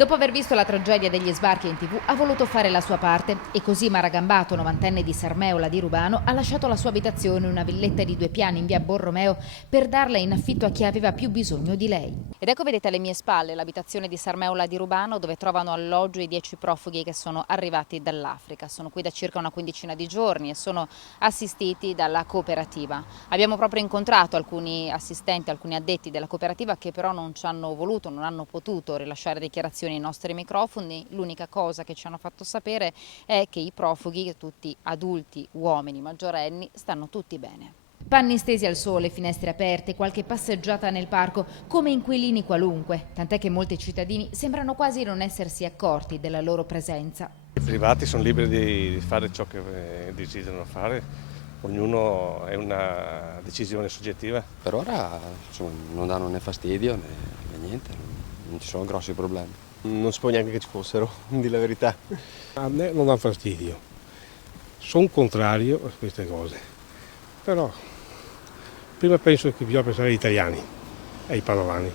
Dopo aver visto la tragedia degli sbarchi in TV, ha voluto fare la sua parte e così Mara Gambato, 90enne di Sarmeola di Rubano, ha lasciato la sua abitazione, una villetta di 2 piani in via Borromeo, per darla in affitto a chi aveva più bisogno di lei. Ed ecco, vedete alle mie spalle l'abitazione di Sarmeola di Rubano, dove trovano alloggio i 10 profughi che sono arrivati dall'Africa. Sono qui da circa una quindicina di giorni e sono assistiti dalla cooperativa. Abbiamo proprio incontrato alcuni assistenti, alcuni addetti della cooperativa che però non ci hanno voluto, non hanno potuto rilasciare dichiarazioni ai nostri microfoni. L'unica cosa che ci hanno fatto sapere è che i profughi, tutti adulti, uomini, maggiorenni, stanno tutti bene. Panni stesi al sole, finestre aperte, qualche passeggiata nel parco, come inquilini qualunque, tant'è che molti cittadini sembrano quasi non essersi accorti della loro presenza. I privati sono liberi di fare ciò che desiderano fare, ognuno è una decisione soggettiva. Per ora insomma, non danno né fastidio né niente, non ci sono grossi problemi. Non sapevo neanche che ci fossero, di la verità. A me non dà fastidio, sono contrario a queste cose, però prima penso che bisogna pensare agli italiani e ai padovani.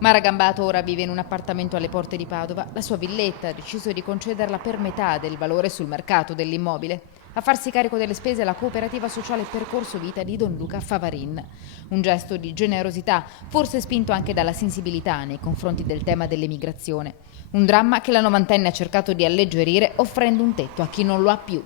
Mara Gambato ora vive in un appartamento alle porte di Padova. La sua villetta ha deciso di concederla per metà del valore sul mercato dell'immobile. A farsi carico delle spese la cooperativa sociale Percorso Vita di Don Luca Favarin. Un gesto di generosità, forse spinto anche dalla sensibilità nei confronti del tema dell'emigrazione. Un dramma che la 90enne ha cercato di alleggerire offrendo un tetto a chi non lo ha più.